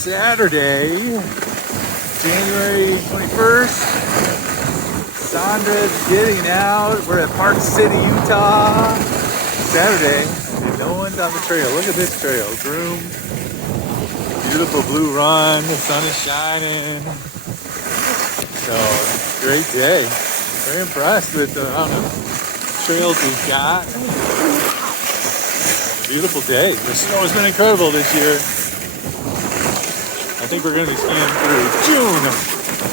Saturday, January 21st. Sandra's getting out. We're at Park City, Utah. Saturday, and no one's on the trail. Look at this trail. Groomed. Beautiful blue run. The sun is shining. So, great day. Very impressed with the amount of trails we've got. Beautiful day. The snow has been incredible this year. I think we're going to be skiing through June.